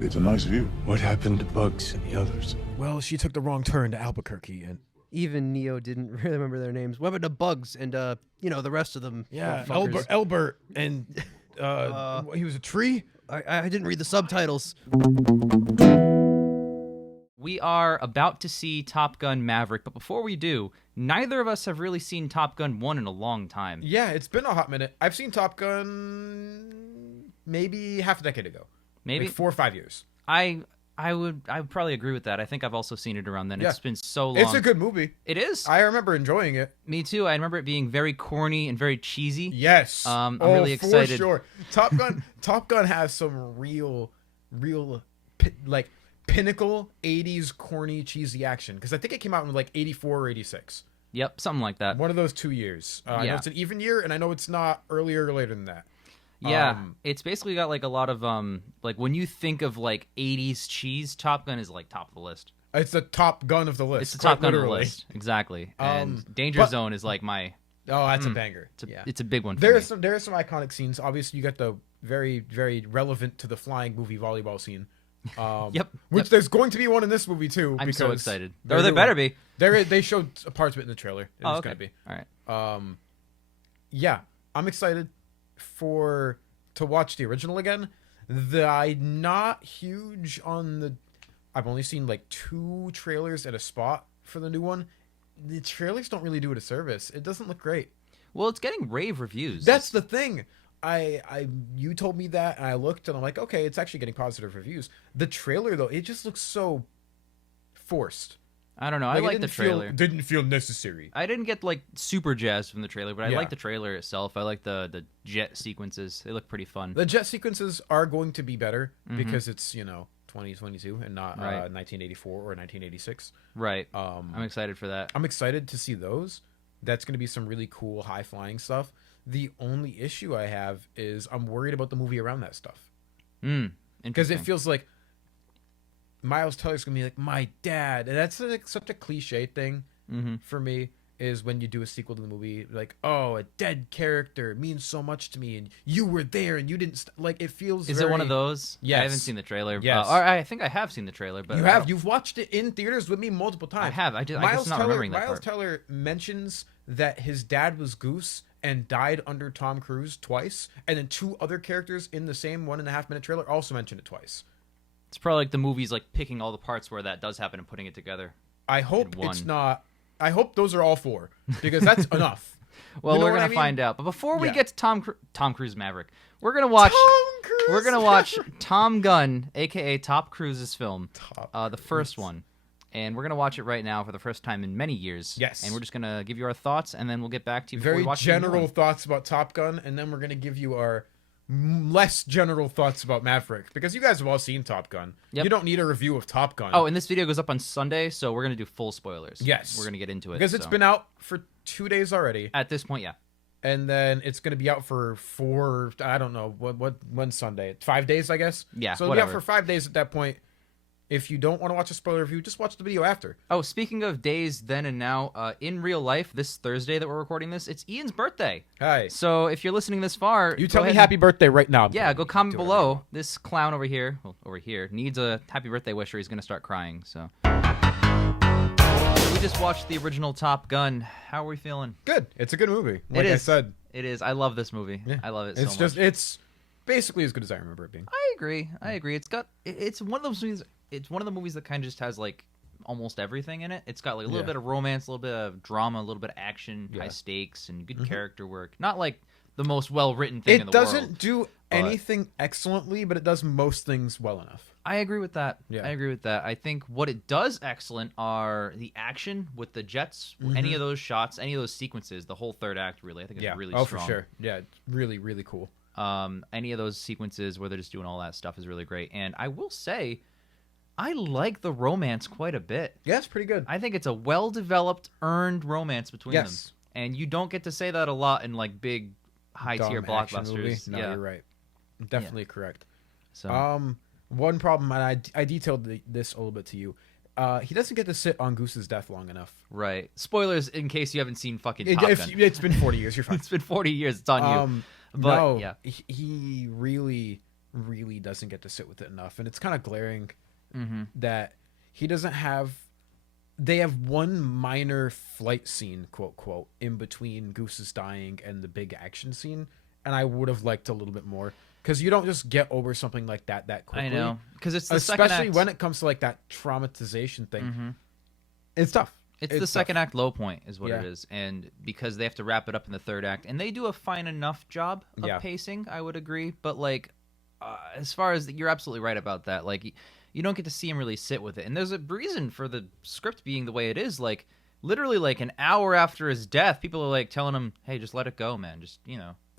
It's a nice view. What happened to Bugs and the others? Well, she took the wrong turn to Albuquerque, and Even Neo didn't really remember their names. What about the Bugs and the rest of them? fuckers? Elbert, and he was a tree. I didn't read the subtitles. We are about to see Top Gun Maverick, but before we do, neither of us have really seen Top Gun 1 in a long time. Yeah, it's been a hot minute. I've seen Top Gun maybe half a decade ago. Maybe like 4 or 5 years. I would probably agree with that. I think I've also seen it around then. Yeah. It's been so long. It's a good movie. It is. I remember enjoying it. Me too. I remember it being very corny and very cheesy. Yes. I'm really excited. For sure. Top Gun has some real pinnacle 80s corny cheesy action, because I think it came out in like 84 or 86. Yep, something like that. One of those 2 years. I know it's an even year, and I know it's not earlier or later than that. Yeah, it's basically got like a lot of like when you think of like 80s cheese, Top Gun is like top of the list. It's the Top Gun of the list. It's the Top Gun of the list, exactly. And Danger Zone is like my. Oh, that's a banger. It's a big one. There are some iconic scenes. Obviously, you got the very, very relevant to the flying movie volleyball scene. Which there's going to be one in this movie too. I'm so excited. Or there better be. They showed parts of it in the trailer. It's okay. Gonna be. All right. Yeah, I'm excited to watch the original again. I'm not huge on the. I've only seen like 2 trailers at a spot for the new one. The trailers don't really do it a service. It doesn't look great. Well, it's getting rave reviews. That's the thing. You told me that, and I looked, and I'm like, okay, it's actually getting positive reviews. The trailer though, it just looks so forced. I don't know. I like the trailer. Didn't feel necessary. I didn't get like super jazzed from the trailer, but I Yeah. like the trailer itself. I like the jet sequences. They look pretty fun. The jet sequences are going to be better because it's 2022 and not Right. 1984 or 1986. Right. I'm excited for that. I'm excited to see those. That's going to be some really cool high flying stuff. The only issue I have is I'm worried about the movie around that stuff. Because Interesting. it feels like Miles Teller's going to be like, my dad. And that's like such a cliche thing for me, is when you do a sequel to the movie, like, oh, a dead character means so much to me, and you were there, and you didn't... like, it feels Is it one of those? Yes. I haven't seen the trailer. Yes. Or I think I have seen the trailer, but You've watched it in theaters with me multiple times. I have. I guess not remembering that Miles part. Teller mentions that his dad was Goose and died under Tom Cruise twice, and then 2 other characters in the same 1.5 minute trailer also mentioned it twice. It's probably like the movie's like picking all the parts where that does happen and putting it together. I hope one. it's not. I hope those are all 4, because that's enough. Well, You know we're what gonna I mean? find out. But before we Yeah. get to Tom Cruise Maverick, we're gonna watch. Tom Cruise We're gonna watch Tom Gunn, aka Top Cruise's film, the Cruise. first one, and we're gonna watch it right now for the first time in many years. Yes. And we're just gonna give you our thoughts, and then we'll get back to you. Before Very we watch the new general one. thoughts about Top Gun, and then we're going to give you our less general thoughts about Maverick, because you guys have all seen Top Gun. Yep. You don't need a review of Top Gun. Oh, and this video goes up on Sunday, so we're gonna do full spoilers. Yes. We're gonna get into it because it's so. been out for 2 days already, At this point, yeah. and then it's going to be out for 4. I don't know when's Sunday. 5 days, I guess. Yeah, So it'll be out whatever. for 5 days at that point. If you don't want to watch a spoiler review, just watch the video after. Oh, speaking of days then and now, in real life, this Thursday that we're recording this, it's Ian's birthday. Hi. So if you're listening this far, You go tell me ahead happy birthday right now. Yeah, go comment Do it right below. now. This clown over here, needs a happy birthday wish or he's going to start crying. So we just watched the original Top Gun. How are we feeling? Good. It's a good movie. Like It I is. said. It is. I love this movie. Yeah. I love it It's so much. it's basically as good as I remember it being. I agree. It's one of those movies. It's one of the movies that kind of just has like almost everything in it. It's got like a little Yeah. bit of romance, a little bit of drama, a little bit of action, high stakes, and good character work. Not like the most well-written thing in the It doesn't world. do anything excellently, but it does most things well enough. I agree with that. Yeah. I agree with that. I think what it does excellent are the action with the jets, any of those shots, any of those sequences, the whole third act really. I think it's really strong. for sure. Yeah, it's really, really cool. Any of those sequences where they're just doing all that stuff is really great. And I will say, I like the romance quite a bit. Yeah, it's pretty good. I think it's a well-developed, earned romance between them. Yes. And you don't get to say that a lot in like big, high-tier Dumb action movie. blockbusters. No, Yeah. you're right. Definitely correct. So One problem, and I detailed this a little bit to you. He doesn't get to sit on Goose's death long enough. right. Spoilers in case you haven't seen fucking Top Gun. It's been 40 years. You're fine. It's been 40 years. It's on you. But no, yeah. he really really doesn't get to sit with it enough, and it's kind of glaring Mm-hmm. that he doesn't have. They have one minor flight scene, quote quote, in between Goose's dying and the big action scene, and I would have liked a little bit more because you don't just get over something like that quickly. I know, because it's the second especially act. when it comes to like that traumatization thing. Mm-hmm. It's tough. It's the second tough. act low point is what Yeah. it is, and because they have to wrap it up in the third act, and they do a fine enough job of Yeah. pacing, I would agree. But like, as far as you're absolutely right about that, like you don't get to see him really sit with it, and there's a reason for the script being the way it is. Like literally, like an hour after his death, people are like telling him, "Hey, just let it go, man. Just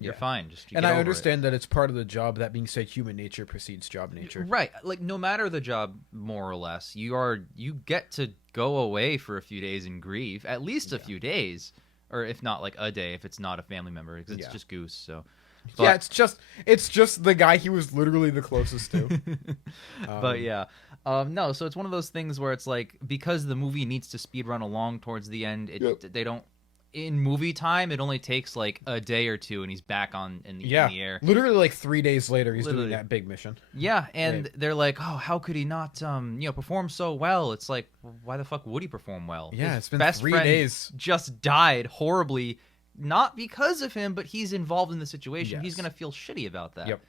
you're fine. Just And get I over understand that it's part of the job. That being said, human nature precedes job it." nature. Right? Like no matter the job, more or less, you get to go away for a few days and grieve, at least a few days, or if not like a day, if it's not a family member, because it's just Goose. So. But, yeah, it's just the guy he was literally the closest to. But yeah, no. So it's one of those things where it's like because the movie needs to speed run along towards the end, they don't. In movie time, it only takes like a day or two, and he's back in the air. Literally like 3 days later, he's doing that big mission. Yeah, and they're like, "Oh, how could he not, perform so well?" It's like, why the fuck would he perform well? Yeah, His it's been best 3 friend days. Just died horribly, not because of him, but he's involved in the situation. Yes. He's gonna feel shitty about that. Yep.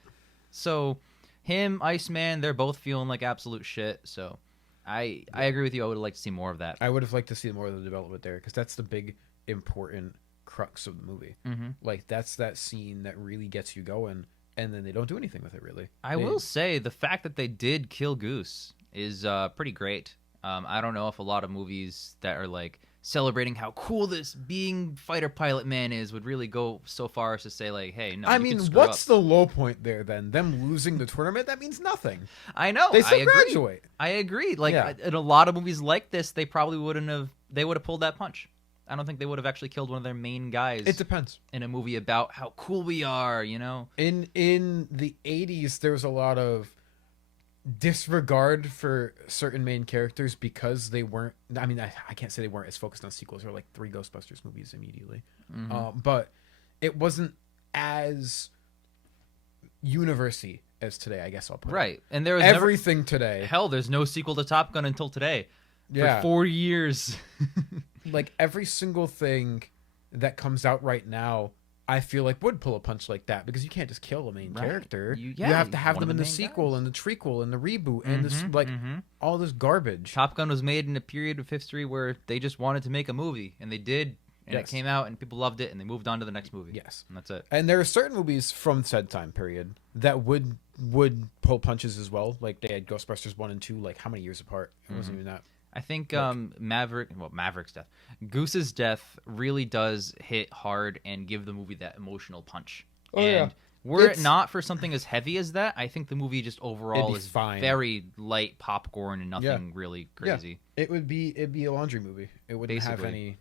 So, him, Iceman, they're both feeling like absolute shit. So, I agree with you. I would like to see more of that. I would have liked to see more of the development there because that's the big important crux of the movie. Mm-hmm. Like that's that scene that really gets you going, and then they don't do anything with it really. I will say the fact that they did kill Goose is pretty great. I don't know if a lot of movies that are like celebrating how cool this being fighter pilot man is would really go so far as to say like, hey, no. I you mean, can screw what's up. the low point there then? Them losing the tournament? That means nothing. I know. They I still agree. graduate. I agree. Like Yeah. in a lot of movies like this, they probably wouldn't have. They would have pulled that punch. I don't think they would have actually killed one of their main guys. It depends. In a movie about how cool we are, In the 80s, there was a lot of disregard for certain main characters because they weren't. I mean, I can't say they weren't as focused on sequels. There were like 3 Ghostbusters movies immediately, but it wasn't as university as today. I guess I'll put right. And there was everything today. Hell, there's no sequel to Top Gun until today. Yeah. For 4 years. Like every single thing that comes out right now, I feel like would pull a punch like that because you can't just kill a main character. You have to have one them of in the the main sequel guys. and the trequel and the reboot and this all this garbage. Top Gun was made in a period of history where they just wanted to make a movie, and they did, and it came out, and people loved it, and they moved on to the next movie. Yes, and that's it. And there are certain movies from said time period that would pull punches as well. Like they had Ghostbusters 1 and 2, like how many years apart? It wasn't even that. I think Maverick's death, Goose's death really does hit hard and give the movie that emotional punch. Oh, and yeah. were It's- it not for something as heavy as that, I think the movie just overall It'd be is fine. very light popcorn and nothing really crazy. Yeah. It'd be a laundry movie. It wouldn't have Basically.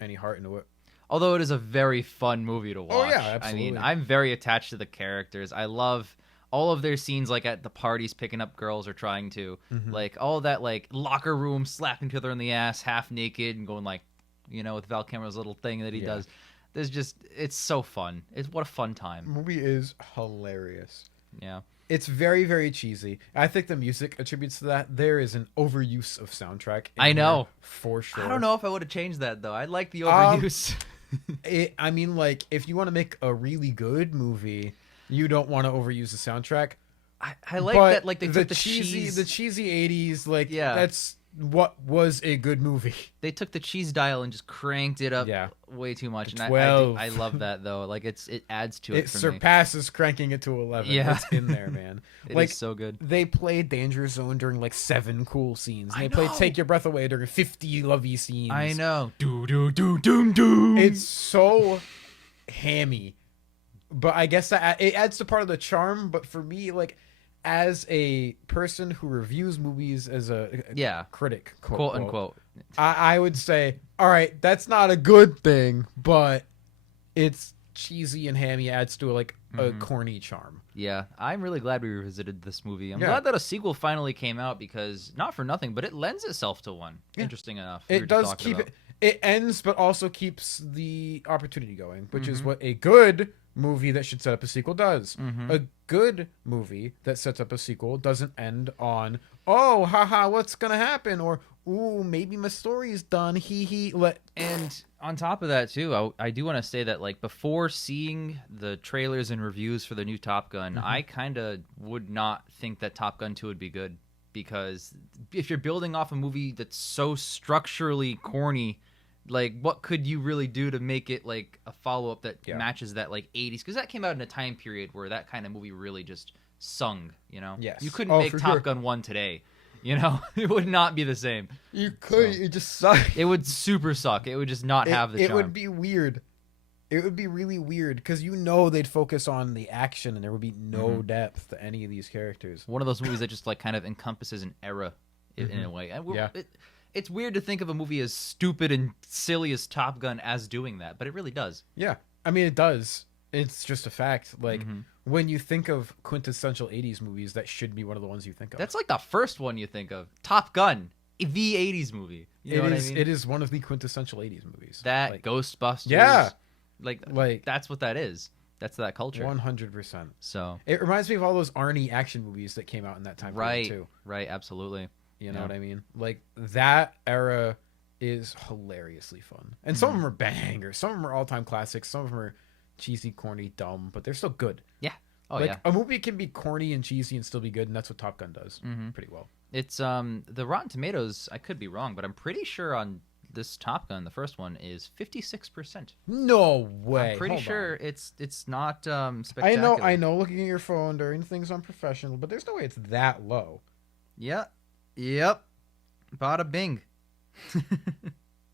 any heart into it. Although it is a very fun movie to watch. Oh, yeah, absolutely. I mean, I'm very attached to the characters. I love all of their scenes, like at the parties picking up girls or trying to, like all that, like locker room slapping each other in the ass, half naked, and going like, with Val Kilmer's little thing that he does. There's just, it's so fun. What a fun time. Movie is hilarious. Yeah. It's very, very cheesy. I think the music attributes to that. There is an overuse of soundtrack. I know. here, for sure. I don't know if I would have changed that though. I like the overuse. I mean, like, if you want to make a really good movie, you don't want to overuse the soundtrack. I like But that, like they took the cheesy, cheese. the cheesy '80s, like, Yeah. that's what was a good movie. They took the cheese dial and just cranked it up Yeah. way too much. To And 12. I love that though. Like it adds to it. It for me. surpasses cranking it to 11. Yeah. It's in there, man. It like, is so good. They played Danger Zone during like 7 cool scenes. I They played know. Take Your Breath Away during 50 lovey scenes. I know. Do do do doom doom. It's so hammy, but I guess that it adds to part of the charm. But for me, like, as a person who reviews movies as a critic, quote unquote, I would say, all right, that's not a good thing, but it's cheesy and hammy, adds to like a corny charm. Yeah, I'm really glad we revisited this movie. I'm Yeah. glad that a sequel finally came out because not for nothing, but it lends itself to one. Yeah. Interesting enough. we were It just does talking keep about. it ends, but also keeps the opportunity going, which is what a good movie that should set up a sequel does. A good movie that sets up a sequel doesn't end on, oh, haha, what's gonna happen? Or, ooh, maybe my story's done. Hee. And on top of that, too, I do want to say that, like, before seeing the trailers and reviews for the new Top Gun, I kind of would not think that Top Gun 2 would be good. Because if you're building off a movie that's so structurally corny, like, what could you really do to make it, like, a follow-up that matches that, like, 80s? Because that came out in a time period where that kind of movie really just sung, you know? Yes. You couldn't make Top Gun 1 today, you know? It would not be the same. You could. It just sucks. It would super suck. It would just not have the charm. It would be weird. It would be really weird because they'd focus on the action and there would be no depth to any of these characters. One of those movies that just, like, kind of encompasses an era in a way. And it's weird to think of a movie as stupid and silly as Top Gun as doing that, but it really does. Yeah. I mean, it does. It's just a fact. Like, when you think of quintessential 80s movies, that should be one of the ones you think of. That's like the first one you think of. Top Gun, the 80s movie. You know what I mean? It is one of the quintessential 80s movies. That, like, Ghostbusters. Yeah. Like that's what that is. That's that culture. 100%. So it reminds me of all those Arnie action movies that came out in that time period too. Right, absolutely. You know what I mean? Like, that era is hilariously fun. And some of them are bangers. Some of them are all-time classics. Some of them are cheesy, corny, dumb, but they're still good. Yeah. Oh, like, yeah. A movie can be corny and cheesy and still be good, and that's what Top Gun does pretty well. It's the Rotten Tomatoes, I could be wrong, but I'm pretty sure on this Top Gun, the first one, is 56%. No way. I'm pretty sure it's not spectacular. I know looking at your phone during things unprofessional, but there's no way it's that low. Yeah. Yep. Bada bing.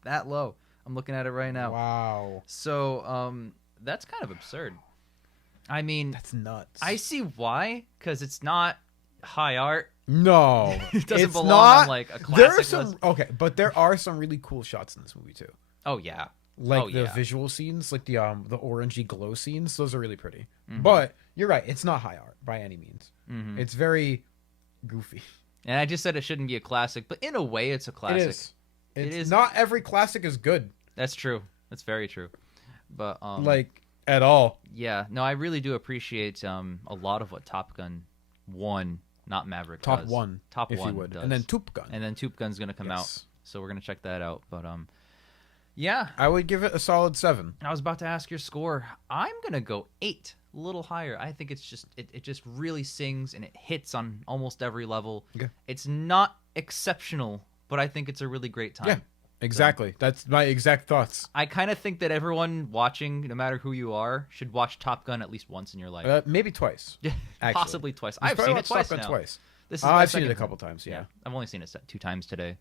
That low. I'm looking at it right now. Wow. So, that's kind of absurd. I mean, that's nuts. I see why, because it's not high art. No, it doesn't it's belong not, on like a classic there are some, list. Okay, but there are some really cool shots in this movie too. Oh yeah, like the visual scenes, like the orangey glow scenes. Those are really pretty. But you're right, it's not high art by any means. It's very goofy. And I just said it shouldn't be a classic, but in a way, it's a classic. It is. Not every classic is good. That's true. That's very true. But like at all. Yeah. No, I really do appreciate a lot of what Top Gun 1, not Maverick, Top does. one, Top if one you would, does. and then Top Gun, and then Top Gun's gonna come out, so we're gonna check that out. But yeah, I would give it a solid 7. I was about to ask your score. I'm gonna go 8. A little higher. I think it's just it just really sings and it hits on almost every level. Okay. It's not exceptional, but I think it's a really great time. Yeah, exactly. So, that's my exact thoughts. I kind of think that everyone watching, no matter who you are, should watch Top Gun at least once in your life. Maybe twice. Possibly twice. I've seen it twice Top now. Gun twice. This is I've seen it a couple times. Yeah. I've only seen it 2 times today.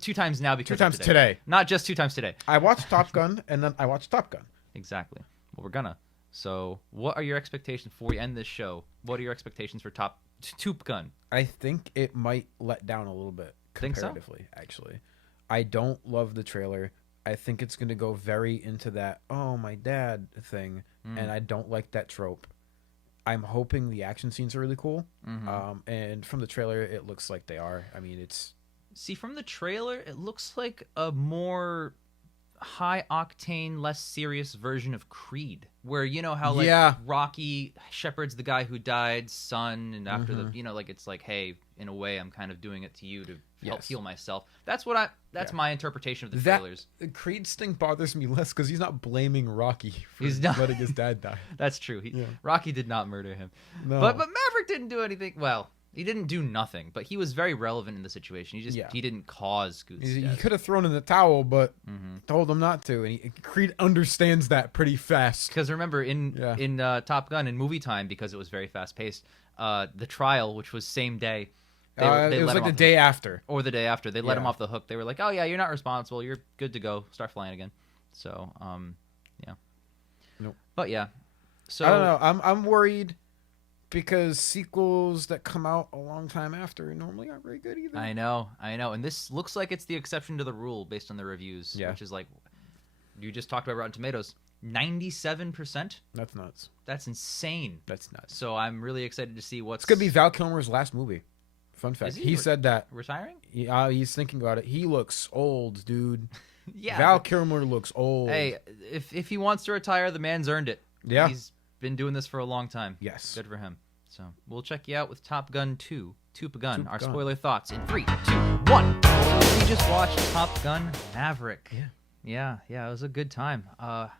2 times now because 2 times of today. Not just 2 times today. I watched Top Gun and then I watched Top Gun. Exactly. Well, we're gonna. So, what are your expectations before we end this show? What are your expectations for Top Gun? I think it might let down a little bit comparatively, actually. I don't love the trailer. I think it's going to go very into that, oh, my dad thing, and I don't like that trope. I'm hoping the action scenes are really cool, and from the trailer, it looks like they are. I mean, it's... See, from the trailer, it looks like a more high-octane, less serious version of Creed, where, you know how, like, Rocky shepherds the guy who died, son, and after the, you know, like, it's like, hey, in a way, I'm kind of doing it to you to help heal myself. That's what that's my interpretation of the trailers. Creed's thing bothers me less because he's not blaming Rocky for letting his dad die. That's true. Rocky did not murder him. No. But Maverick didn't do anything. Well, he didn't do nothing, but he was very relevant in the situation. He didn't cause Goose. He could have thrown in the towel, but told him not to. And Creed understands that pretty fast. Because remember, in Top Gun, in movie time, because it was very fast paced, the trial, which was same day, it was like the day after. Or the day after. They let him off the hook. They were like, oh yeah, you're not responsible. You're good to go. Start flying again. So, yeah. Nope. But yeah. So I don't know. I'm worried because sequels that come out a long time after normally aren't very good either. I know. And this looks like it's the exception to the rule based on the reviews. Yeah. Which is like, you just talked about Rotten Tomatoes. 97%? That's nuts. That's insane. That's nuts. So I'm really excited to see what's... It's going to be Val Kilmer's last movie. Fun fact. He said that. Retiring? He's thinking about it. He looks old, dude. Yeah. Val Kilmer looks old. Hey, if he wants to retire, the man's earned it. Yeah. He's been doing this for a long time. Yes. Good for him. So we'll check you out with Top Gun 2, Tupa Gun. Our Gun. spoiler thoughts in 3, 2, 1. We just watched Top Gun Maverick. Yeah, it was a good time.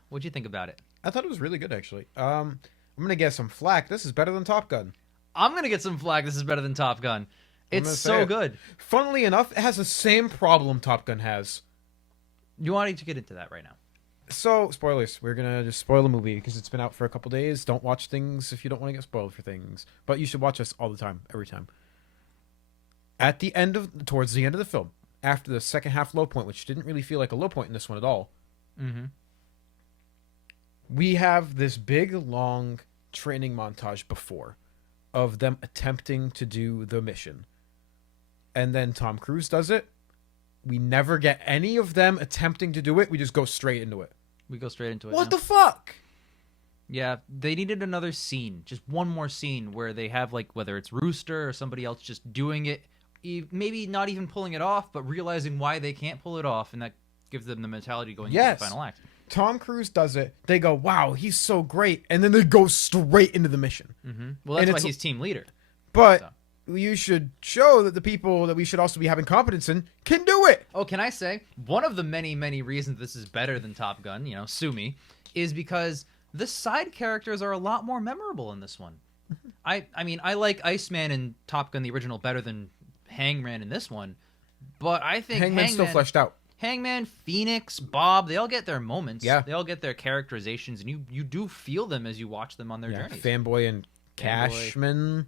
What'd you think about it? I thought it was really good, actually. I'm gonna get some flack. This is better than Top Gun. I'm gonna get some flag. This is better than Top Gun. It's so good. Funnily enough, it has the same problem Top Gun has. You wanted to get into that right now? So, spoilers. We're gonna just spoil the movie because it's been out for a couple days. Don't watch things if you don't want to get spoiled for things. But you should watch us all the time, every time. Towards the end of the film, after the second half low point, which didn't really feel like a low point in this one at all, we have this big, long training montage before of them attempting to do the mission. And then Tom Cruise does it. We never get any of them attempting to do it. We just go straight into it. We go straight into it. What the fuck? Yeah, they needed another scene, just one more scene where they have, like, whether it's Rooster or somebody else just doing it, maybe not even pulling it off, but realizing why they can't pull it off, and that gives them the mentality going into the final act. Tom Cruise does it. They go, wow, he's so great. And then they go straight into the mission. Well, that's why he's team leader. But you should show that the people that we should also be having competence in can do it. Oh, can I say, one of the many, many reasons this is better than Top Gun, sue me, is because the side characters are a lot more memorable in this one. I mean, I like Iceman in Top Gun, the original, better than Hangman in this one. But I think Hangman's still fleshed out. Hangman, Phoenix, Bob, they all get their moments. Yeah. They all get their characterizations, and you do feel them as you watch them on their journeys. Fanboy and Cashman.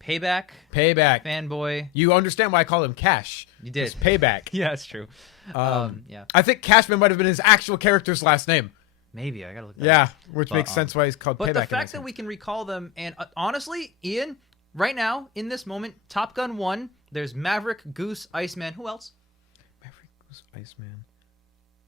Payback. Fanboy. You understand why I call him Cash. You did. It's Payback. Yeah, it's true. Yeah. I think Cashman might have been his actual character's last name. Maybe. I gotta look that up. Which makes sense why he's called Payback. But the fact that we can recall them, and honestly, Ian, right now, in this moment, Top Gun 1, there's Maverick, Goose, Iceman. Who else? Maverick, Goose, Iceman.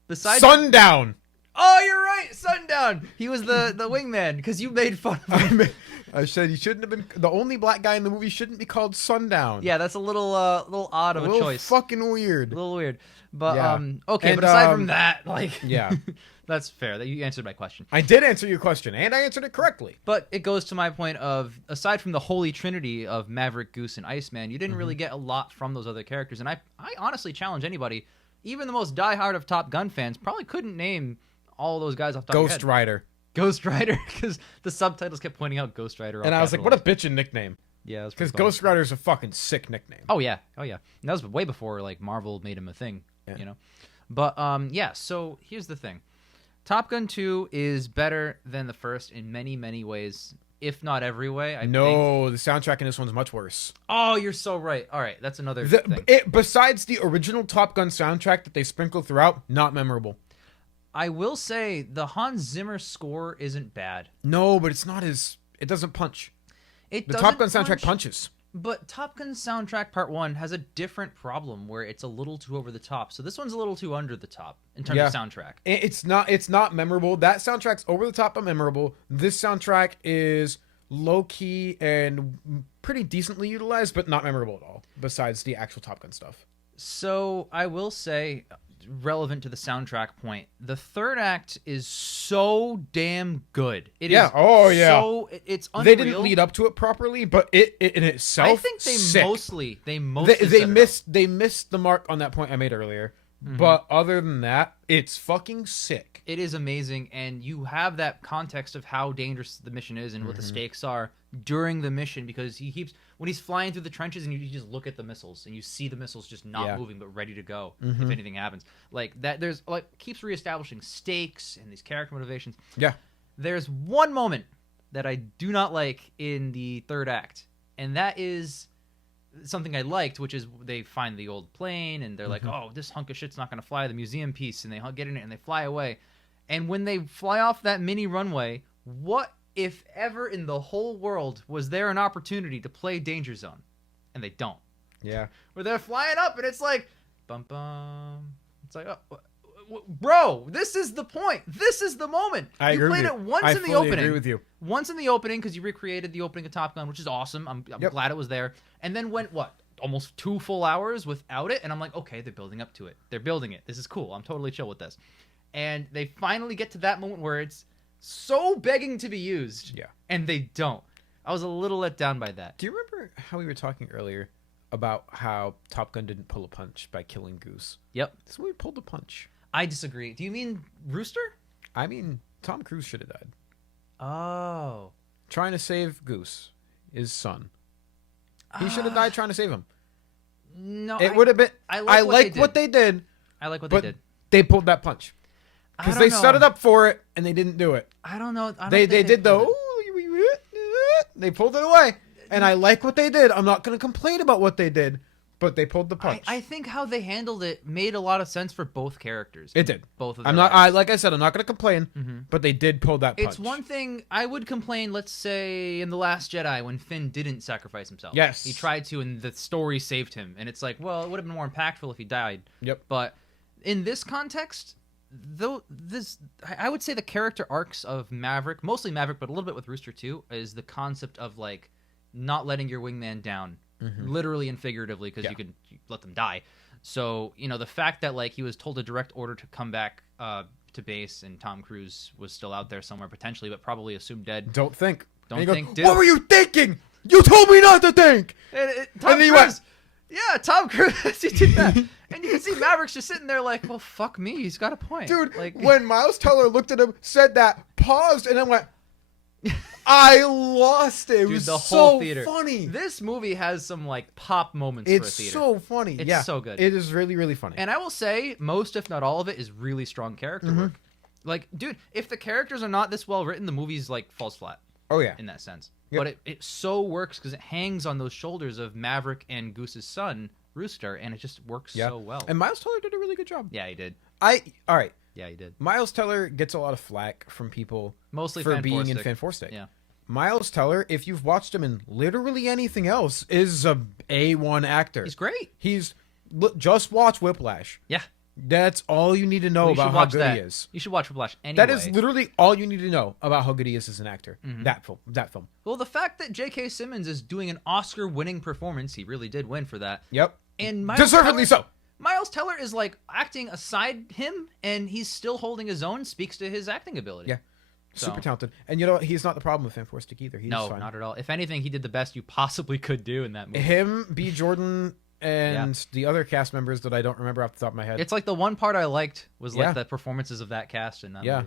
Besides Sundown! Oh, you're right, Sundown. He was the wingman because you made fun of him. I said he shouldn't have been. The only black guy in the movie shouldn't be called Sundown. Yeah, that's a little odd of a choice. Fucking weird. A little weird. But okay. And, but aside from that, yeah, that's fair. That you answered my question. I did answer your question, and I answered it correctly. But it goes to my point of, aside from the holy trinity of Maverick, Goose, and Iceman, you didn't really get a lot from those other characters. And I honestly challenge anybody, even the most diehard of Top Gun fans, probably couldn't name all those guys off the top of Ghost Rider. Ghost Rider, because the subtitles kept pointing out Ghost Rider. And I was like, what a bitchin' nickname. Yeah, because Ghost Rider is a fucking sick nickname. Oh yeah. And that was way before like Marvel made him a thing, But yeah. So here's the thing: Top Gun 2 is better than the first in many, many ways, if not every way. I think. The soundtrack in this one's much worse. Oh, you're so right. All right, that's another thing. Besides the original Top Gun soundtrack that they sprinkle throughout, not memorable. I will say the Hans Zimmer score isn't bad. No, but it's not as... It doesn't punch. The Top Gun soundtrack punches. But Top Gun soundtrack Part 1 has a different problem where it's a little too over the top. So this one's a little too under the top in terms of soundtrack. It's not memorable. That soundtrack's over the top but memorable. This soundtrack is low-key and pretty decently utilized, but not memorable at all, besides the actual Top Gun stuff. So I will say, relevant to the soundtrack point, the third act is so damn good. It is so it's unreal. They didn't lead up to it properly, but it in itself, I think they missed the mark on that point I made earlier. But other than that, it's fucking sick. It is amazing, and you have that context of how dangerous the mission is and what the stakes are during the mission, because he keeps, when he's flying through the trenches and you just look at the missiles and you see the missiles just not moving but ready to go if anything happens. Like that, there's like keeps reestablishing stakes and these character motivations. Yeah. There's one moment that I do not like in the third act, and that is something I liked, which is they find the old plane and they're like, oh, this hunk of shit's not going to fly, the museum piece, and they get in it and they fly away. And when they fly off that mini runway, what if ever in the whole world was there an opportunity to play Danger Zone? And they don't. Yeah. Where they're flying up and it's like, bum bum. It's like, oh, bro, this is the point. This is the moment. I agree played with it you. once in the opening. I agree with you. Once in the opening, because you recreated the opening of Top Gun, which is awesome. I'm glad it was there. And then went, almost 2 full hours without it. And I'm like, okay, they're building up to it. They're building it. This is cool. I'm totally chill with this. And they finally get to that moment where it's so begging to be used. Yeah. And they don't. I was a little let down by that. Do you remember how we were talking earlier about how Top Gun didn't pull a punch by killing Goose? Yep. This movie pulled a punch. I disagree. Do you mean Rooster? I mean, Tom Cruise should have died. Oh. Trying to save Goose, his son. He should have died trying to save him. No. It would have been... I I like what they did. I like what but they did. They pulled that punch. I Because don't they know. set it up for it, and they didn't do it. I don't know. They did the... They pulled it away. And I like what they did. I'm not going to complain about what they did. But they pulled the punch. I think how they handled it made a lot of sense for both characters. It did. Both of them. I'm not. Like I said, I'm not going to complain. But they did pull that punch. It's one thing I would complain, let's say, in The Last Jedi when Finn didn't sacrifice himself. Yes. He tried to, and the story saved him. And it's like, well, it would have been more impactful if he died. Yep. But in this context, I would say the character arcs of Maverick, mostly Maverick, but a little bit with Rooster too, is the concept of like not letting your wingman down. Literally and figuratively, because you could let them die. So, the fact that like he was told a direct order to come back to base, and Tom Cruise was still out there somewhere potentially, but probably assumed dead. Don't think. Don't And you think, go, do. what were you thinking? You told me not to think. Tom then you Cruise. Yeah, Tom Cruise. He did that, and you can see Maverick's just sitting there like, well, fuck me. He's got a point, Dude, Like, when Miles Teller looked at him, said that, paused, and then went, I lost it. It was the whole so theater. funny. This movie has some like pop moments for a It's theater. so funny. It's yeah, so good. It is really, really funny. And I will say, most, if not all of it, is really strong character work. Like, dude, if the characters are not this well written, the movie's like falls flat oh, yeah. in that sense. Yep. But it so works because it hangs on those shoulders of Maverick and Goose's son, Rooster, and it just works so well. And Miles Teller did a really good job. Yeah, he did. All right. Yeah, he did. Miles Teller gets a lot of flack from people Mostly for Fan being in Forstic. Fan Forstic. Yeah. Miles Teller, if you've watched him in literally anything else, is a A1 actor. He's great. Just watch Whiplash. Yeah. That's all you need to know You about should how watch good that. he is. You should watch Whiplash anyway. That is literally all you need to know about how good he is as an actor. That film. Well, the fact that J.K. Simmons is doing an Oscar-winning performance, he really did win for that. Yep. And Miles Deservedly Teller, so. Miles Teller is like acting aside him, and he's still holding his own. Speaks to his acting ability. Yeah. Super talented. And you know what? He's not the problem with Fan Forstic either. He's No, fine. not at all. If anything, he did the best you possibly could do in that movie. Him, B. Jordan, and the other cast members that I don't remember off the top of my head. It's like the one part I liked was like Yeah. the performances of that cast in that Yeah.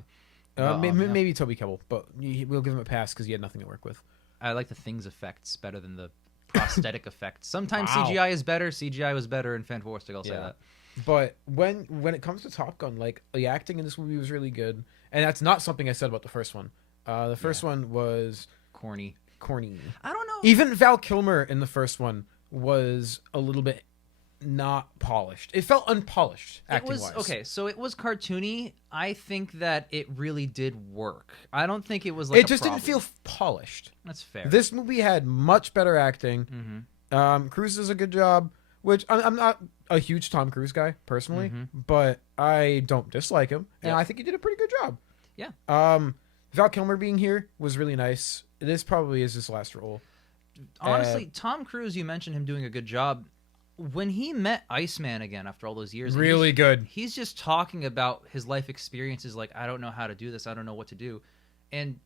movie. Maybe Toby Kebbell, but we'll give him a pass because he had nothing to work with. I like the things effects better than the prosthetic effects. Sometimes Wow. CGI is better. CGI was better in Fan Forstic, I'll say that. But when it comes to Top Gun, like the acting in this movie was really good, and that's not something I said about the first one. The first one was Corny. corny. I don't know. Even Val Kilmer in the first one was a little bit not polished. It felt unpolished acting wise. Okay, so it was cartoony. I think that it really did work. I don't think it was like It just didn't feel polished. That's fair. This movie had much better acting. Cruise does a good job, which I'm not a huge Tom Cruise guy personally, but I don't dislike him, and I think he did a pretty good job. Yeah. Val Kilmer being here was really nice. This probably is his last role. Honestly, Tom Cruise, you mentioned him doing a good job. When he met Iceman again after all those years, Really good. He's just talking about his life experiences like, I don't know how to do this. I don't know what to do. And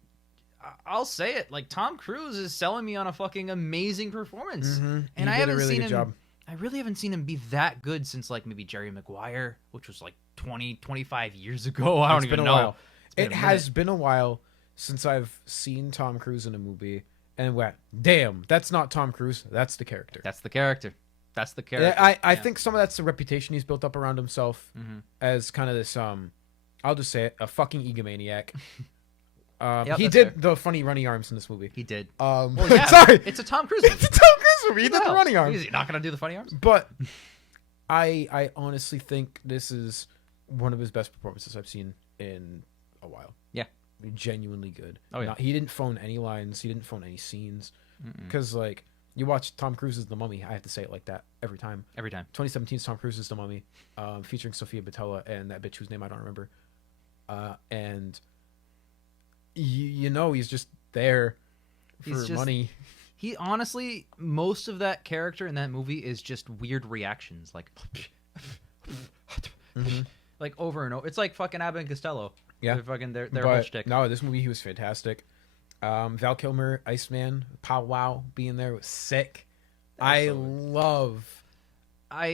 I'll say it, like Tom Cruise is selling me on a fucking amazing performance. And He I did a haven't really seen good him job. I really haven't seen him be that good since like maybe Jerry Maguire, which was like 20, 25 years ago. I don't even know. While. been It a has minute. been a while since I've seen Tom Cruise in a movie and went, damn, that's not Tom Cruise. That's the character. That's the character. That's the character. I think some of that's the reputation he's built up around himself as kind of this, I'll just say it, a fucking egomaniac. Yep, he that's did fair. the funny runny arms in this movie. He did. Well, Yeah, sorry. it's a Tom Cruise movie. It's a Tom Cruise movie. He did the Hell, running arms. Is he not gonna do the funny arms? But I honestly think this is one of his best performances I've seen in a while. Yeah. Genuinely good. Oh, yeah. He didn't phone any lines. He didn't phone any scenes. Because, like, you watch Tom Cruise's The Mummy. I have to say it like that every time. Every time. 2017's Tom Cruise's The Mummy, featuring Sofia Boutella and that bitch whose name I don't remember. And you know he's just there for He's just- money. He honestly, most of that character in that movie is just weird reactions, like, like over and over. It's like fucking Abbott and Costello. Yeah. They're fucking their whole But shtick. no, this movie he was fantastic. Val Kilmer, Iceman, Pow Wow being there was sick. I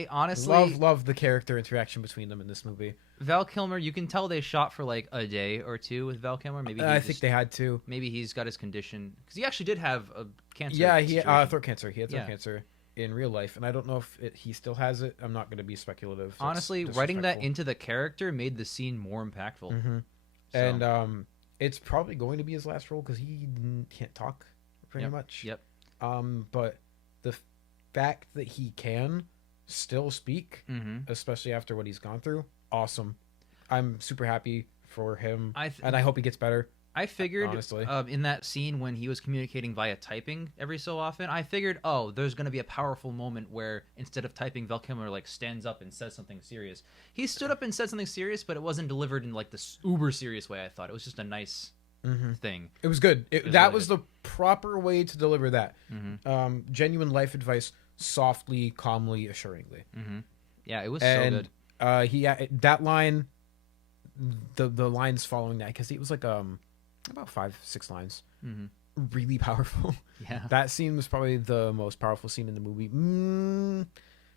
honestly love the character interaction between them in this movie. Val Kilmer, you can tell they shot for like a day or two with Val Kilmer. Maybe I think they had to. Maybe he's got his condition because he actually did have a cancer. Yeah, he situation. throat cancer. He had throat cancer in real life, and I don't know if he still has it. I'm not going to be speculative. Honestly, writing that into the character made the scene more impactful. Mm-hmm. So. And it's probably going to be his last role because he can't talk pretty much. Yep. But the fact that he can still speak, especially after what he's gone through, awesome. I'm super happy for him, and I hope he gets better. I figured, honestly, in that scene when he was communicating via typing every so often, I figured, oh, there's going to be a powerful moment where instead of typing, Val Kilmer like stands up and says something serious. He stood up and said something serious, but it wasn't delivered in like this uber serious way. I thought it was just a nice thing. It was good. That was good. the proper way to deliver that. Genuine life advice, softly, calmly, assuringly. Yeah, it was so good. That line, the lines following that, because it was like about 5-6 lines, really powerful. Yeah, that scene was probably the most powerful scene in the movie.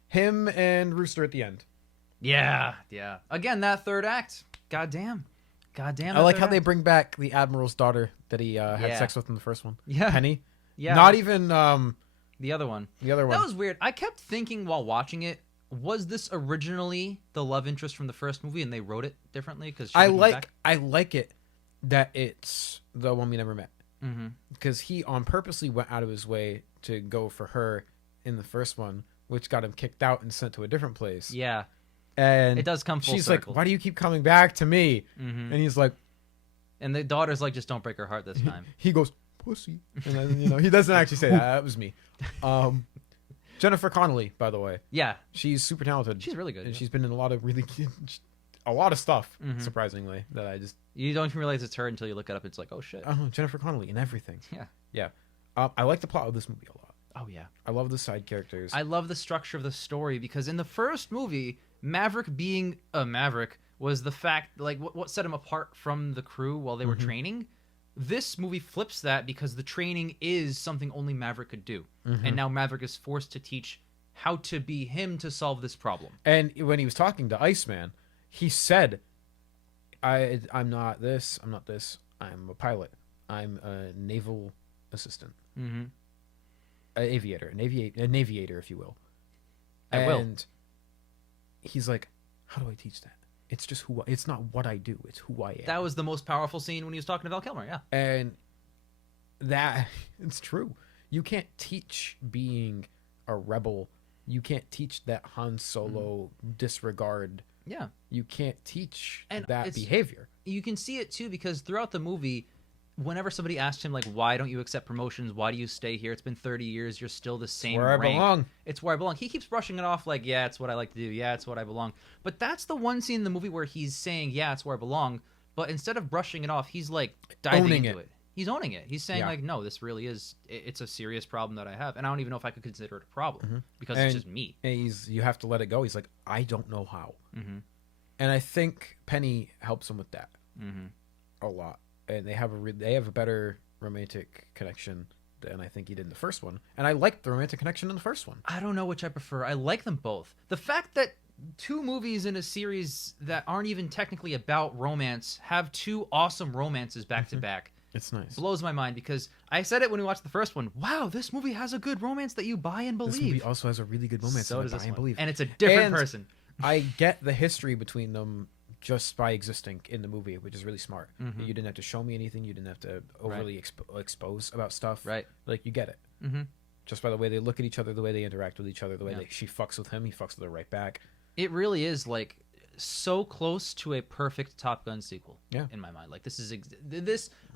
Him and Rooster at the end. Yeah. Again, that third act. Goddamn. I like how they bring back the Admiral's daughter that he had sex with in the first one. Yeah, Penny. Yeah, not even the other one. That was weird. I kept thinking while watching it, was this originally the love interest from the first movie and they wrote it differently? Because I like it that it's the one we never met, because he purposely went out of his way to go for her in the first one, which got him kicked out and sent to a different place. Yeah, and it does come full she's circle. like, why do you keep coming back to me? And he's like, and the daughter's like, just don't break her heart this time. He goes, pussy, and then he doesn't actually say that. That was me. Jennifer Connelly, by the way. Yeah, she's super talented. She's really good, and she's been in a lot of stuff. Surprisingly, that I just you don't even realize it's her until you look it up. It's like, oh shit, Jennifer Connelly in everything. Yeah. I like the plot of this movie a lot. Oh yeah, I love the side characters. I love the structure of the story because in the first movie, Maverick being a Maverick was the fact like what set him apart from the crew while they were training. This movie flips that because the training is something only Maverick could do. And now Maverick is forced to teach how to be him to solve this problem. And when he was talking to Iceman, he said, I'm not this, I'm a pilot. I'm a naval assistant. An aviator, an aviator, if you will. And he's like, how do I teach that? It's just it's not what I do, it's who I am. That was the most powerful scene when he was talking to Val Kilmer, yeah. And that, it's true. You can't teach being a rebel. You can't teach that Han Solo disregard. Yeah. You can't teach and that behavior. You can see it too because throughout the movie, whenever somebody asked him, like, why don't you accept promotions? Why do you stay here? It's been 30 years. You're still the same rank. I belong. It's where I belong. He keeps brushing it off like, yeah, it's what I like to do. Yeah, it's what I belong. But that's the one scene in the movie where he's saying, yeah, it's where I belong. But instead of brushing it off, he's like diving into it. He's owning it. He's saying like, no, this really is, it's a serious problem that I have. And I don't even know if I could consider it a problem because it's just me. And you have to let it go. He's like, I don't know how. And I think Penny helps him with that a lot. And they have a better romantic connection than I think he did in the first one. And I liked the romantic connection in the first one. I don't know which I prefer. I like them both. The fact that 2 movies in a series that aren't even technically about romance have 2 awesome romances back to back. It's nice. Blows my mind because I said it when we watched the first one. Wow, this movie has a good romance that you buy and believe. This movie also has a really good romance so that I buy and believe. And it's a different person. I get the history between them just by existing in the movie, which is really smart. You didn't have to show me anything. You didn't have to overly expose about stuff. Right. Like, you get it. Just by the way they look at each other, the way they interact with each other, the way she fucks with him, he fucks with her right back. It really is, like, so close to a perfect Top Gun sequel. In my mind. Like, this is...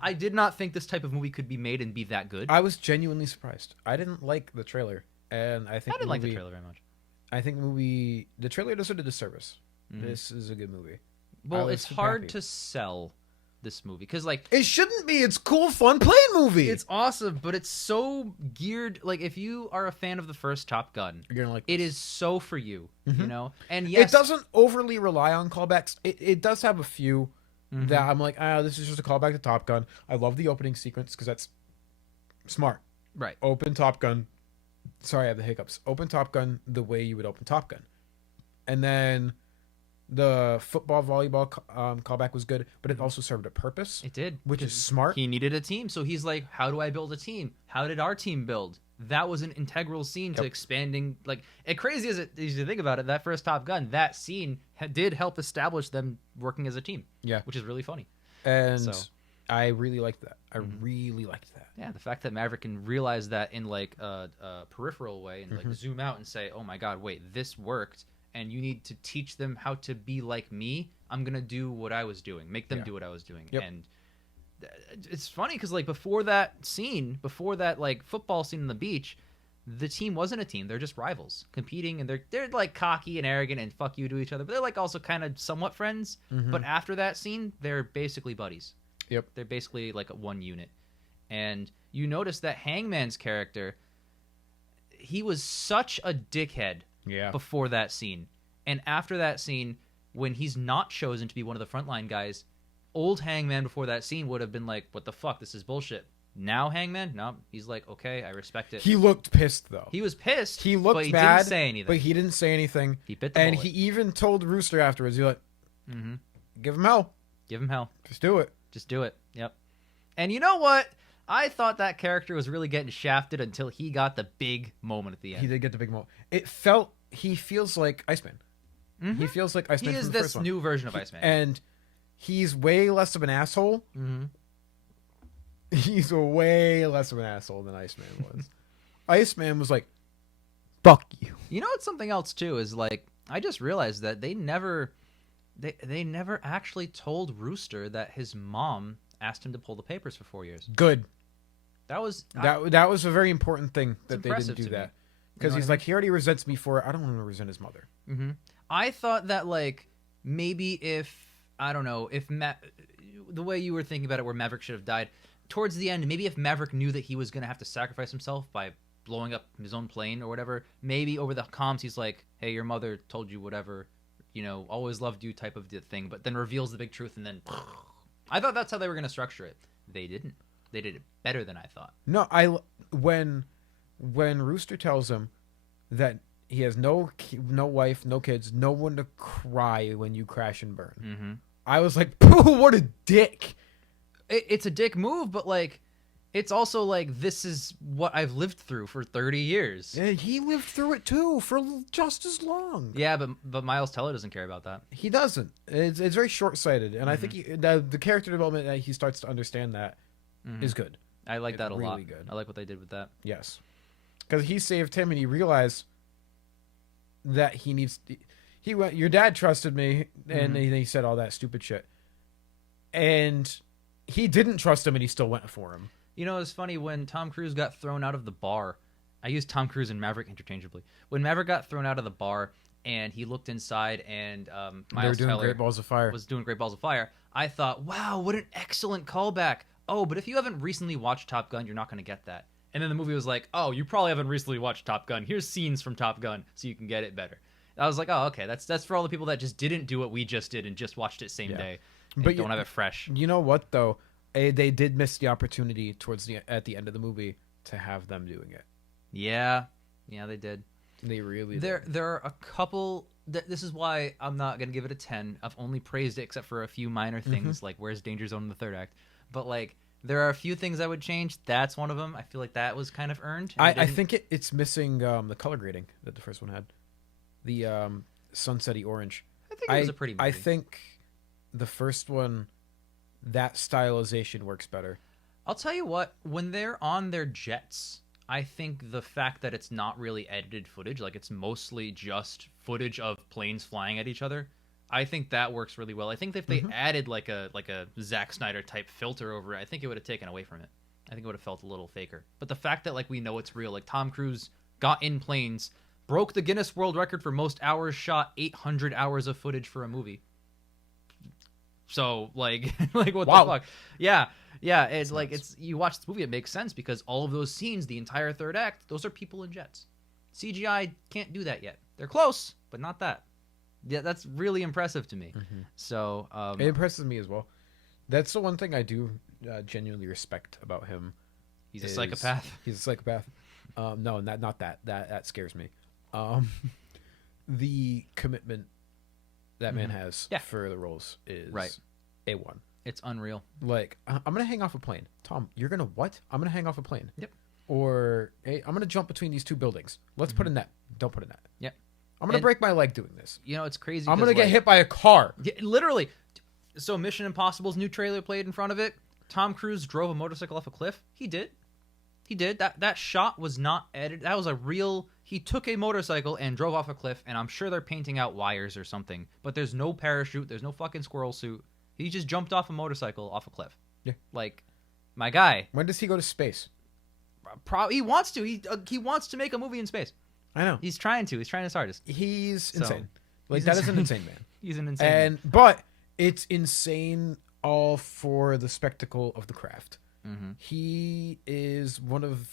I did not think this type of movie could be made and be that good. I was genuinely surprised. I didn't like the trailer. And I think I didn't like the trailer very much. I think the trailer does it a disservice. This is a good movie. Well, it's hard to sell this movie because, like, it shouldn't be. It's cool, fun, playing movie. It's awesome, but it's so geared. Like, if you are a fan of the first Top Gun, you're gonna like it. Is so for you, you know. And yes, it doesn't overly rely on callbacks. It does have a few, that I'm like, this is just a callback to Top Gun. I love the opening sequence because that's smart. Right. Open Top Gun. Sorry, I have the hiccups. Open Top Gun the way you would open Top Gun. And then the football volleyball callback was good, but it also served a purpose. It did. Which is smart. He needed a team. So he's like, how do I build a team? How did our team build? That was an integral scene to expanding. Like, as crazy as it is to think about it, that first Top Gun, that scene did help establish them working as a team. Yeah. Which is really funny. And I really liked that. I really liked that. Yeah, the fact that Maverick can realize that in like a peripheral way and like zoom out and say, oh my God, wait, this worked. And you need to teach them how to be like me. I'm going to do what I was doing. Make them do what I was doing. Yep. And it's funny because like before that like football scene on the beach, the team wasn't a team. They're just rivals competing, and they're like cocky and arrogant and fuck you to each other. But they're like also kind of somewhat friends. But after that scene, they're basically buddies. Yep. They're basically like one unit. And you notice that Hangman's character, he was such a dickhead before that scene. And after that scene, when he's not chosen to be one of the frontline guys, old Hangman before that scene would have been like, what the fuck, this is bullshit. Now Hangman, no, he's like, okay, I respect it. He looked pissed though. He was pissed. He looked but he mad, didn't say anything. but he didn't say anything. He bit the and bullet. he even told Rooster afterwards, he's like, give him hell. Give him hell. Just do it. Just do it. Yep. And you know what? I thought that character was really getting shafted until he got the big moment at the end. He did get the big moment. He feels like Iceman. He feels like Iceman. He is from the this first one. new version of Iceman. And he's way less of an asshole. He's way less of an asshole than Iceman was. Iceman was like, fuck you. You know what's something else too is like I just realized that they never actually told Rooster that his mom asked him to pull the papers for 4 years. Good. That was That was a very important thing that they didn't impressive do to that. me. Because You know he's what I like, he already resents me for it. I don't want to resent his mother. I thought that like maybe if I don't know if the way you were thinking about it, where Maverick should have died towards the end, maybe if Maverick knew that he was going to have to sacrifice himself by blowing up his own plane or whatever, maybe over the comms he's like, hey, your mother told you whatever, you know, always loved you type of thing, but then reveals the big truth and then I thought that's how they were going to structure it. They didn't. They did it better than I thought. No, when Rooster tells him that he has no wife, no kids, no one to cry when you crash and burn, I was like, what a dick. It's a dick move, but like it's also like this is what I've lived through for 30 years. Yeah, he lived through it too for just as long. Yeah, but Miles Teller doesn't care about that. He doesn't. It's very short-sighted, and I think the character development that he starts to understand that is good. I like that a lot. Really good. I like what they did with that. Yes, because he saved him, and he realized that he needs. He went. Your dad trusted me, and he said all that stupid shit, and he didn't trust him, and he still went for him. You know, it's funny when Tom Cruise got thrown out of the bar. I use Tom Cruise and Maverick interchangeably. When Maverick got thrown out of the bar and he looked inside and Miles doing Teller Great Balls of Fire. was doing Great Balls of Fire, I thought, wow, what an excellent callback. Oh, but if you haven't recently watched Top Gun, you're not going to get that. And then the movie was like, oh, you probably haven't recently watched Top Gun. Here's scenes from Top Gun so you can get it better. I was like, oh, okay, that's for all the people that just didn't do what we just did and just watched it same day and But don't have it fresh. You know what though? They did miss the opportunity at the end of the movie to have them doing it. Yeah, they did. They really did. There are a couple. This is why I'm not gonna give it a 10. I've only praised it except for a few minor things like where's Danger Zone in the third act. But like there are a few things I would change. That's one of them. I feel like that was kind of earned. I think it's missing the color grading that the first one had. The sunsetty orange. I think it was a pretty movie. I think the first one, that stylization works better. I'll tell you what, when they're on their jets, I think the fact that it's not really edited footage, like it's mostly just footage of planes flying at each other, I think that works really well. I think if they added like a Zack Snyder type filter over it, I think it would have taken away from it. I think it would have felt a little faker. But the fact that like we know it's real, like Tom Cruise got in planes, broke the Guinness World Record for most hours shot, 800 hours of footage for a movie. So like what the fuck? Yeah, it's like it's you watch this movie, it makes sense because all of those scenes, the entire third act, those are people in jets. CGI can't do that yet. They're close, but not that. Yeah, that's really impressive to me. So it impresses me as well. That's the one thing I do genuinely respect about him. He's a psychopath. He's a psychopath. No, not that. That scares me. The commitment that man has for the roles is A1. It's unreal. Like, I'm gonna hang off a plane. Tom, you're gonna what? I'm gonna hang off a plane. Yep. Or hey, I'm gonna jump between these two buildings. Let's put a net. Don't put a net. Yep. I'm gonna break my leg doing this. You know, it's crazy. I'm gonna get hit by a car. Yeah, literally. So Mission Impossible's new trailer played in front of it. Tom Cruise drove a motorcycle off a cliff. He did. That shot was not edited. That was a real. He took a motorcycle and drove off a cliff, and I'm sure they're painting out wires or something. But there's no parachute. There's no fucking squirrel suit. He just jumped off a motorcycle off a cliff. Yeah. Like, my guy. When does he go to space? He wants to. He wants to make a movie in space. I know. He's trying to. He's trying his hardest. He's So, insane. Like, he's that is insane. an insane man. He's an insane man. But it's insane all for the spectacle of the craft. Mm-hmm. He is one of...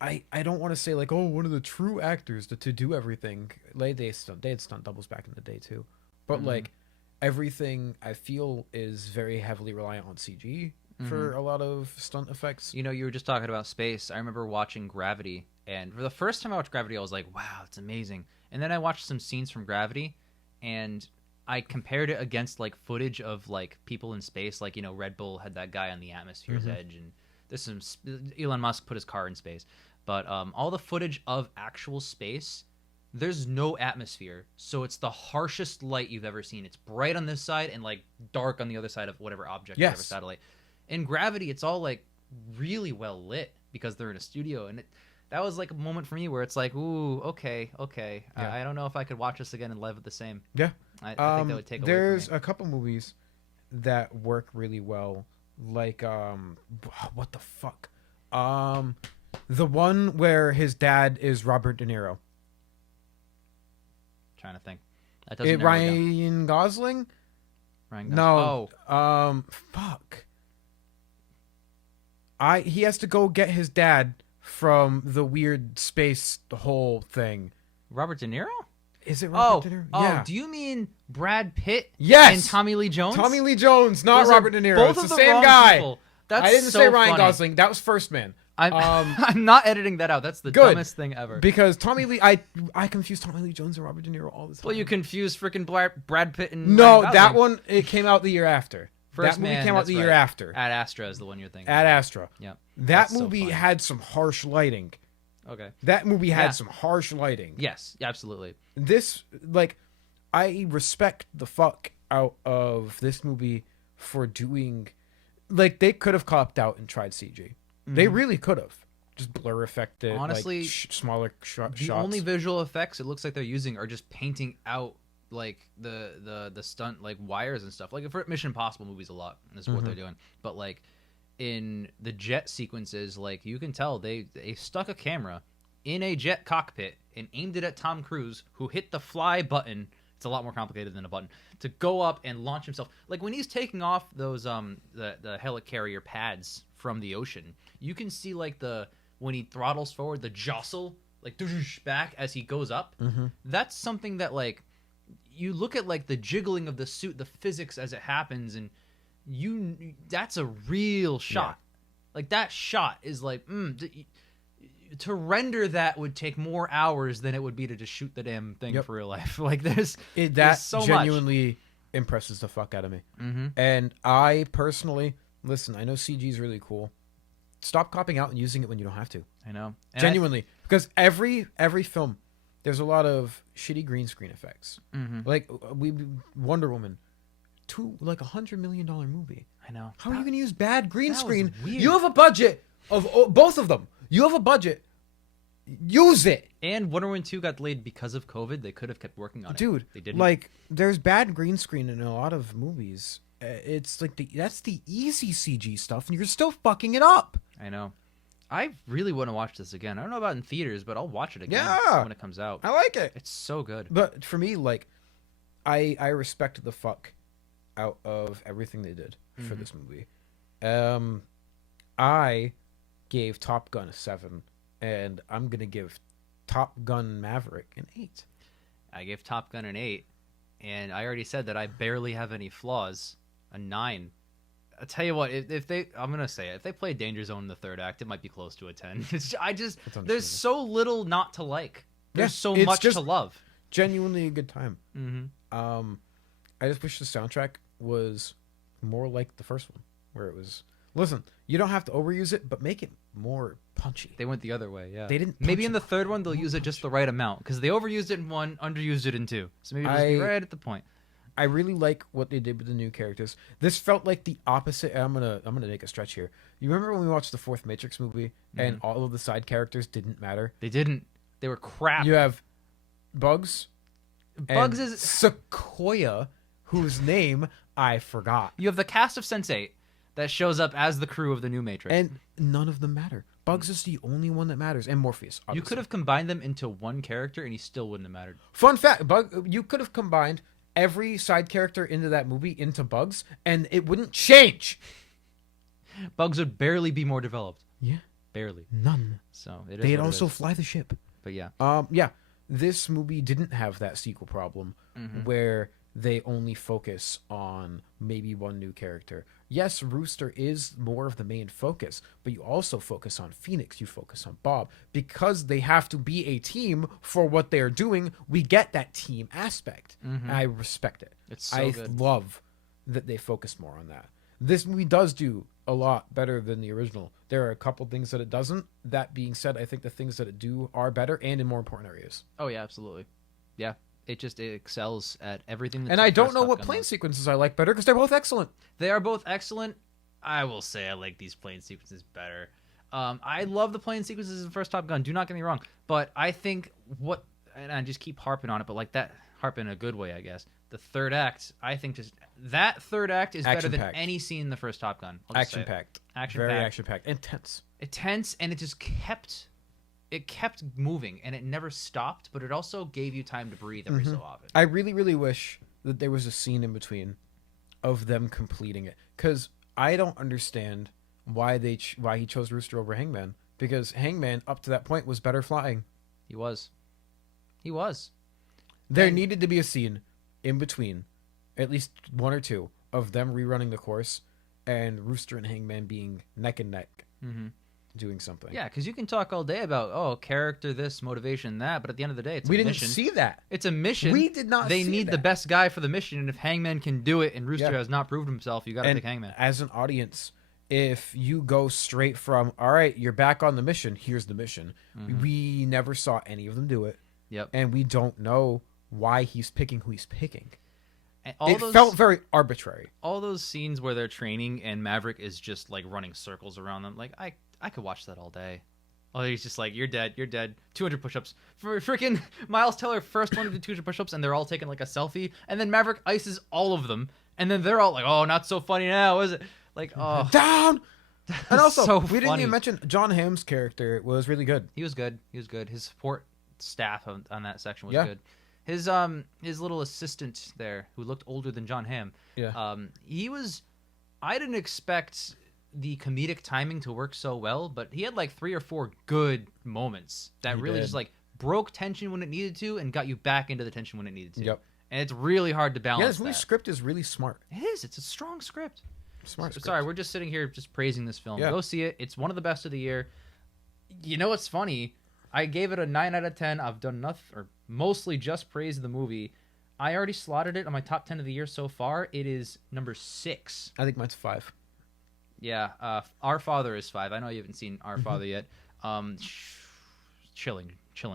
I don't want to say, like, one of the true actors to do everything. Like, they had stunt doubles back in the day, too. But, like, everything, I feel, is very heavily reliant on CG for a lot of stunt effects. You know, you were just talking about space. I remember watching Gravity, and for the first time I watched Gravity, I was like, wow, it's amazing. And then I watched some scenes from Gravity, and I compared it against, like, footage of, like, people in space. Like, you know, Red Bull had that guy on the atmosphere's edge, and there's some... Elon Musk put his car in space. But all the footage of actual space, there's no atmosphere. So it's the harshest light you've ever seen. It's bright on this side and, like, dark on the other side of whatever object, whatever satellite. In Gravity, it's all, like, really well lit because they're in a studio. And that was, like, a moment for me where it's like, ooh, okay. Yeah. I don't know if I could watch this again and live with the same. Yeah. I think that would take away There's from me. a couple movies that work really well. Like, what the fuck? The one where his dad is Robert De Niro. Trying to think. That doesn't narrow it down. Ryan Gosling? Ryan Gosling. No. Fuck. He has to go get his dad from the weird space hole thing. Robert De Niro? Is it Robert De Niro? Yeah. Do you mean Brad Pitt? Yes! And Tommy Lee Jones? Tommy Lee Jones, not Those are Robert De Niro. both It's of the the same wrong guy. people. That's I didn't so say Ryan funny. Gosling. That was First Man. I'm not editing that out. That's the Good. dumbest thing ever. Because Tommy Lee, I confuse Tommy Lee Jones and Robert De Niro all the time. Well, you confuse freaking Brad Pitt and No, Ryan that Gosling. one, it came out the year after. First that movie Man, came out that's the year right. after. Ad Astra is the one you're thinking. Ad Astra. Yep. That That's so movie funny. had some harsh lighting. Okay. That movie had Yeah. some harsh lighting. Yes, absolutely. This, like, I respect the fuck out of this movie for doing, like, they could have copped out and tried CG. They really could have. Just blur affected, Honestly, like, smaller shots. The only visual effects it looks like they're using are just painting out like the stunt like wires and stuff. Like for Mission Impossible movies a lot, and this is what they're doing. But like in the jet sequences, like you can tell they stuck a camera in a jet cockpit and aimed it at Tom Cruise, who hit the fly button. It's a lot more complicated than a button to go up and launch himself. Like when he's taking off those the helicarrier pads from the ocean, you can see like when he throttles forward, the jostle like back as he goes up. That's something that like you look at like the jiggling of the suit, the physics as it happens, and that's a real shot. Like that shot is like to render that would take more hours than it would be to just shoot the damn thing for real life. Like there's so genuinely impresses the fuck out of me. And I personally, listen, I know CG is really cool. Stop copping out and using it when you don't have to. I know. And Genuinely. Because every film, there's a lot of shitty green screen effects. Like Wonder Woman, like $100 million movie. I know. How are you going to use bad green that screen? was weird. You have a budget of both of them. You have a budget. Use it. And Wonder Woman 2 got delayed because of COVID. They could have kept working on it. Dude, They didn't. like, there's bad green screen in a lot of movies. It's like that's the easy CG stuff, and you're still fucking it up. I know. I really want to watch this again. I don't know about in theaters, but I'll watch it again when it comes out. I like it. It's so good. But for me, like, I respect the fuck out of everything they did for this movie. I gave Top Gun a 7, and I'm gonna give Top Gun Maverick an 8. I gave Top Gun an 8, and I already said that I barely have any flaws. A 9. I tell you what, if they, I'm gonna say it, if they play Danger Zone in the third act, it might be close to a 10. There's so little not to like. There's so much to love. Genuinely a good time. Mm-hmm. I just wish the soundtrack was more like the first one, where it was. Listen, you don't have to overuse it, but make it more punchy. They went the other way. Yeah, they didn't. Maybe in the third one they'll use it just the right amount because they overused it in 1, underused it in 2. So maybe just be right at the point. I really like what they did with the new characters. This felt like the opposite. I'm gonna make a stretch here. You remember when we watched the fourth Matrix movie and all of the side characters didn't matter? They didn't. They were crap. You have Bugs. Bugs is Sequoia, whose name I forgot. You have the cast of Sense8 that shows up as the crew of the new Matrix, and none of them matter. Bugs is the only one that matters, and Morpheus. Obviously. You could have combined them into one character, and he still wouldn't have mattered. Fun fact: you could have combined every side character into that movie into Bugs, and it wouldn't change. Bugs would barely be more developed. Yeah, barely. None. So they'd also fly the ship. But yeah, yeah. This movie didn't have that sequel problem where they only focus on maybe one new character. Yes, Rooster is more of the main focus, but you also focus on Phoenix, you focus on Bob. Because they have to be a team for what they're doing, we get that team aspect. And I respect it. It's so good. Love that they focus more on that. This movie does do a lot better than the original. There are a couple things that it doesn't. That being said, I think the things that it do are better and in more important areas. Oh, yeah, absolutely. Yeah. It excels at everything. And I don't know what plane sequences I like better because they're both excellent. They are both excellent. I will say I like these plane sequences better. I love the plane sequences in the first Top Gun. Do not get me wrong. But I think and I just keep harping on it, but like that, harp in a good way, I guess. The third act, I think that third act is better than any scene in the first Top Gun. Action-packed. Very action-packed. Intense, and it just kept moving, and it never stopped, but it also gave you time to breathe every so often. I really, really wish that there was a scene in between of them completing it, because I don't understand why he chose Rooster over Hangman, because Hangman, up to that point, was better flying. He was. There needed to be a scene in between, at least one or two, of them rerunning the course, and Rooster and Hangman being neck and neck. Doing something. Yeah, because you can talk all day about character this, motivation that, but at the end of the day, we a didn't mission. See that. It's a mission. We did not. They see need that. the best guy for the mission, and if Hangman can do it, and Rooster has not proved himself, you got to pick Hangman. As an audience, if you go straight from all right, you're back on the mission. Here's the mission. We never saw any of them do it. Yep. And we don't know why he's picking who he's picking. And it felt very arbitrary. All those scenes where they're training and Maverick is just like running circles around them, like I could watch that all day. Oh, he's just like, you're dead. 200 push-ups. For freaking Miles Teller first one to do 200 push-ups, and they're all taking like a selfie, and then Maverick ices all of them, and then they're all like, oh, not so funny now, is it? Like, oh. Down! And also, so we didn't even mention John Hamm's character was really good. He was good. His support staff on that section was good. His little assistant there, who looked older than John Hamm, I didn't expect the comedic timing to work so well, but he had like 3 or 4 good moments that just like broke tension when it needed to and got you back into the tension when it needed to. Yep. And it's really hard to balance. Yeah, this movie script is really smart. It is. It's a strong script. Smart script. Sorry, we're just sitting here just praising this film. Yeah. Go see it. It's one of the best of the year. You know what's funny? I gave it a 9 out of 10. I've done nothing, or mostly just praised the movie. I already slotted it on my top 10 of the year so far. It is number 6. I think mine's 5. Yeah, Our Father is 5. I know you haven't seen Our Father yet. Chilling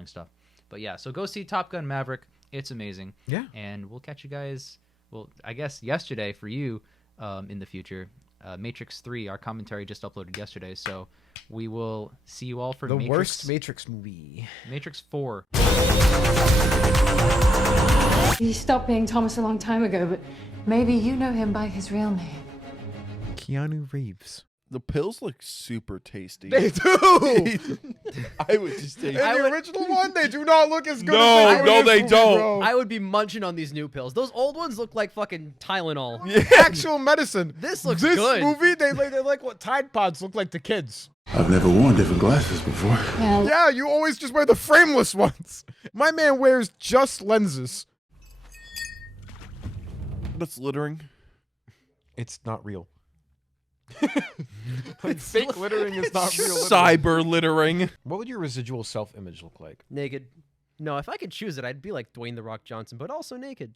stuff. But yeah, so go see Top Gun Maverick. It's amazing. Yeah. And we'll catch you guys, well, I guess yesterday for you in the future. Matrix 3, our commentary just uploaded yesterday, so we will see you all for the worst Matrix movie. Matrix 4. He stopped being Thomas a long time ago, but maybe you know him by his real name. Keanu Reeves. The pills look super tasty. They do! I would just take In the original one, they do not look as good No, as no, they don't. Bro. I would be munching on these new pills. Those old ones look like fucking Tylenol. Actual medicine. This looks this good. movie, they're like what Tide Pods look like to kids. I've never worn different glasses before. Yeah, you always just wear the frameless ones. My man wears just lenses. That's littering. It's not real. Like, fake littering is not real littering. Cyber littering. What would your residual self-image look like? Naked. No, if I could choose it, I'd be like Dwayne The Rock Johnson, but also naked.